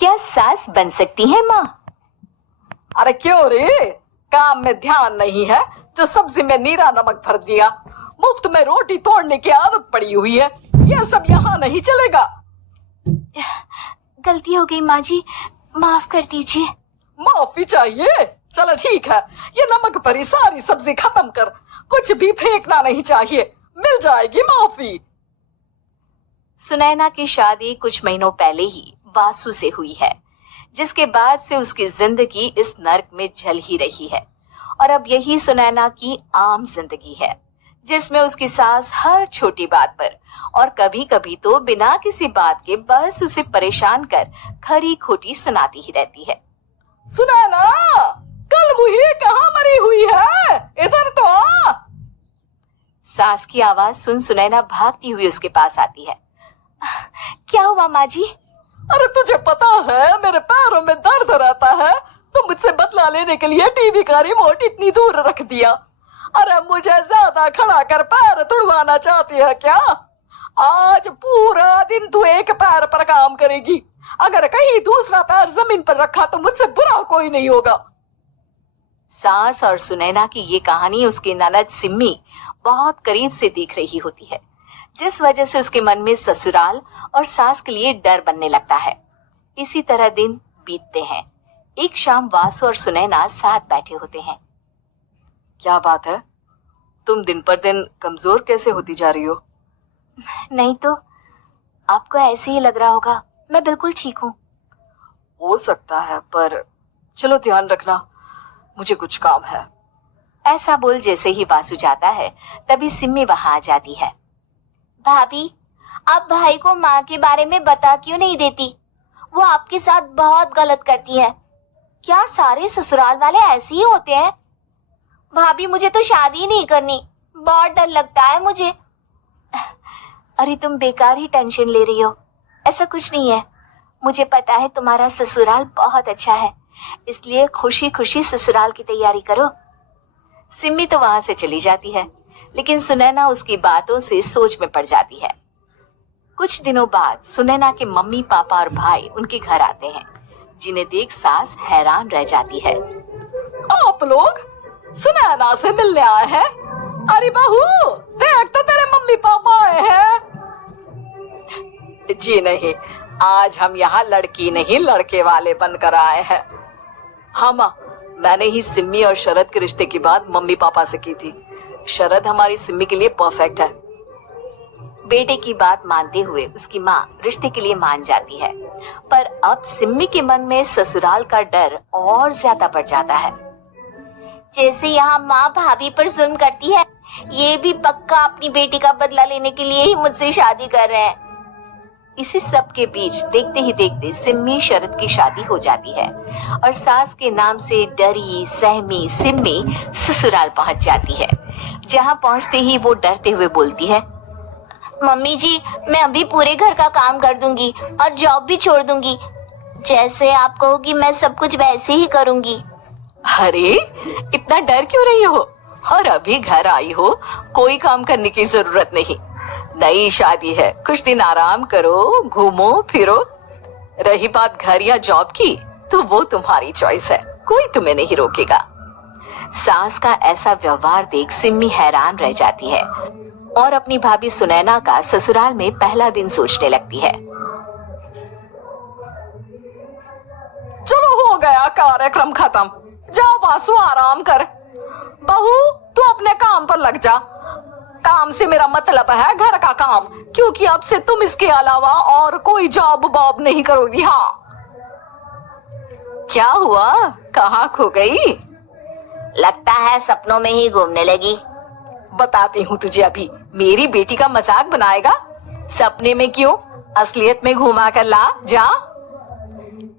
क्या सास बन सकती है माँ? अरे क्यों रे, काम में ध्यान नहीं है जो सब्जी में नीरा नमक भर दिया। मुफ्त में रोटी तोड़ने की आदत पड़ी हुई है, यह सब यहाँ नहीं चलेगा। गलती हो गई माँ जी, माफ कर दीजिए। माफी चाहिए? चलो ठीक है, ये नमक भरी सारी सब्जी खत्म कर, कुछ भी फेंकना नहीं चाहिए, मिल जाएगी माफी। सुनैना की शादी कुछ महीनों पहले ही वासु से हुई है, जिसके बाद से उसकी जिंदगी इस नर्क में जल ही रही है। और अब यही सुनैना की आम जिंदगी है, जिसमें उसकी सास हर छोटी बात पर और कभी कभी तो बिना किसी बात के बस उसे परेशान कर खरी खोटी सुनाती ही रहती है। सुनैना, कल मुही कहाँ मरी हुई है, इधर तो आ। सास की आवाज सुन सुनैना भागती हुई उसके पास आती है। क्या हुआ माँ जी? अरे तुझे पता है मेरे पैरों में दर्द रहता है, तो मुझसे बदला लेने के लिए टीवी का रिमोट इतनी दूर रख दिया। अरे मुझे ज्यादा खड़ा कर पैर तुड़वाना चाहती है क्या? आज पूरा दिन तू एक पैर पर काम करेगी, अगर कहीं दूसरा पैर जमीन पर रखा तो मुझसे बुरा कोई नहीं होगा। सास और सुनैना की ये कहानी उसकी ननद सिम्मी बहुत करीब से देख रही होती है, जिस वजह से उसके मन में ससुराल और सास के लिए डर बनने लगता है। इसी तरह दिन बीतते हैं। एक शाम वासु और सुनैना साथ बैठे होते हैं। क्या बात है, तुम दिन पर दिन कमजोर कैसे होती जा रही हो? नहीं तो, आपको ऐसे ही लग रहा होगा, मैं बिल्कुल ठीक हूँ। हो सकता है, पर चलो ध्यान रखना, मुझे कुछ काम है। ऐसा बोल जैसे ही वासु जाता है, तभी सिम्मी वहां आ जाती है। भाभी, आप भाई को माँ के बारे में बता क्यों नहीं देती? वो आपके साथ बहुत गलत करती है। क्या सारे ससुराल वाले ऐसे ही होते हैं? भाभी, मुझे तो शादी नहीं करनी, बहुत डर लगता है मुझे। अरे तुम बेकार ही टेंशन ले रही हो, ऐसा कुछ नहीं है। मुझे पता है तुम्हारा ससुराल बहुत अच्छा है, इसलिए खुशी खुशी ससुराल की तैयारी करो। सिम्मी तो वहां से चली जाती है, लेकिन सुनैना उसकी बातों से सोच में पड़ जाती है। कुछ दिनों बाद सुनैना के मम्मी पापा और भाई उनके घर आते हैं, जिन्हें देख सास हैरान रह जाती है। आप लोग सुनैना से मिलने आए हैं? अरे बहू, देख तो तेरे मम्मी पापा आए हैं। जी नहीं, आज हम यहाँ लड़की नहीं लड़के वाले बनकर आए हैं। हाँ माँ, मैंने ही सिम्मी और शरद के रिश्ते की बात मम्मी पापा से की थी। शरद हमारी सिम्मी के लिए परफेक्ट है। बेटे की बात मानते हुए उसकी माँ रिश्ते के लिए मान जाती है, पर अब सिम्मी के मन में ससुराल का डर और ज्यादा बढ़ जाता है। जैसे यहाँ माँ भाभी पर जुल्म करती है, ये भी पक्का अपनी बेटी का बदला लेने के लिए ही मुझसे शादी कर रहे हैं। इसी सब के बीच देखते ही देखते सिम्मी शरद की शादी हो जाती है और सास के नाम से डरी सहमी सिम्मी ससुराल पहुंच जाती है, जहां पहुंचते ही वो डरते हुए बोलती है, मम्मी जी, मैं अभी पूरे घर का काम कर दूंगी और जॉब भी छोड़ दूंगी। जैसे आप कहोगी मैं सब कुछ वैसे ही करूंगी। अरे इतना डर क्यों रही हो? और अभी घर आई हो, कोई काम करने की जरूरत नहीं। नई शादी है, कुछ दिन आराम करो, घूमो फिरो। रही बात घर या जॉब की, तो वो तुम्हारी चॉइस है, कोई तुम्हें नहीं रोकेगा। सास का ऐसा व्यवहार देख सिम्मी हैरान रह जाती है और अपनी भाभी सुनैना का ससुराल में पहला दिन सोचने लगती है। चलो हो गया कार्यक्रम खत्म, जाओ वासु आराम कर। बहू, तू अपने काम पर लग जा। काम से मेरा मतलब है घर का काम, क्योंकि अब से तुम इसके अलावा और कोई जॉब बॉब नहीं करोगी। हाँ। क्या हुआ, कहाँ खो गई? लगता है सपनों में ही घूमने लगी। बताती हूँ तुझे अभी। मेरी बेटी का मजाक बनाएगा? सपने में क्यों, असलियत में घुमा कर ला जा।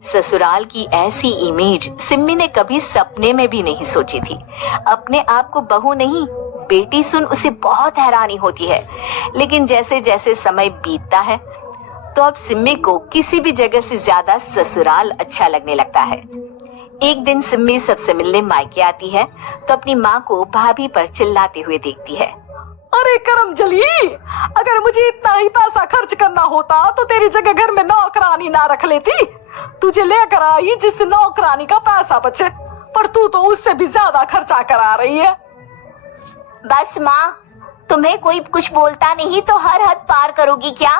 ससुराल की ऐसी इमेज सिम्मी ने कभी सपने में भी नहीं सोची थी। अपने आप को बहू नहीं बेटी सुन उसे बहुत हैरानी होती है, लेकिन जैसे जैसे समय बीतता है तो अब सिम्मी को किसी भी जगह से ज्यादा ससुराल अच्छा लगने लगता है। एक दिन सिम्मी सबसे मिलने मायके आती है तो अपनी माँ को भाभी पर चिल्लाते हुए देखती है। अरे अरे करमजली, अगर मुझे इतना ही पैसा खर्च करना होता तो तेरी जगह घर में नौकरानी ना रख लेती। तुझे लेकर आई जिस नौकरानी का पैसा बचे, पर तू तो उससे भी ज्यादा खर्चा करा रही है। बस माँ, तुम्हें कोई कुछ बोलता नहीं तो हर हद पार करोगी क्या?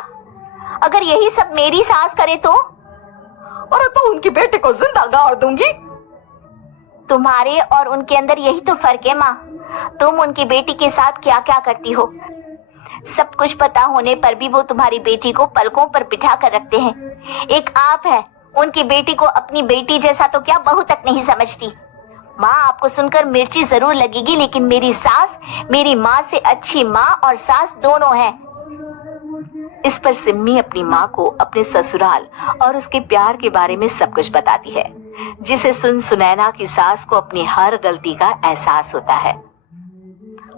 अगर यही सब मेरी सास करे तो? और तो उनकी बेटे को जिंदा गाड़ दूंगी। तुम्हारे और उनके अंदर यही तो फर्क है माँ। तुम उनकी बेटी के साथ क्या क्या करती हो, सब कुछ पता होने पर भी वो तुम्हारी बेटी को पलकों पर बिठा कर रखते हैं। एक आप है, उनकी बेटी को अपनी बेटी जैसा तो क्या बहू तक नहीं समझती। माँ, आपको सुनकर मिर्ची जरूर लगेगी, लेकिन मेरी सास मेरी माँ से अच्छी माँ और सास दोनों है। इस पर सिम्मी अपनी माँ को अपने ससुराल और उसके प्यार के बारे में सब कुछ बताती है, जिसे सुन सुनैना की सास को अपनी हर गलती का एहसास होता है।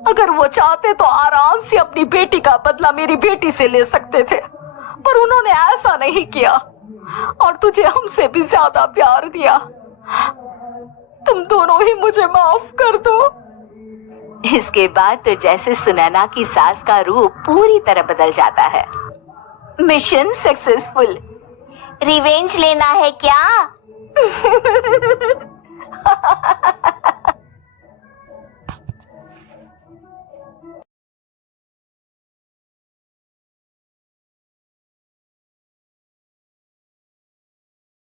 अगर वो चाहते तो आराम से अपनी बेटी का बदला मेरी बेटी से ले सकते थे, पर उन्होंने ऐसा नहीं किया और तुझे हमसे भी ज्यादा प्यार दिया। तुम दोनों ही मुझे माफ कर दो। इसके बाद तो जैसे सुनैना की सास का रूप पूरी तरह बदल जाता है। Mission successful. रिवेंज लेना है क्या?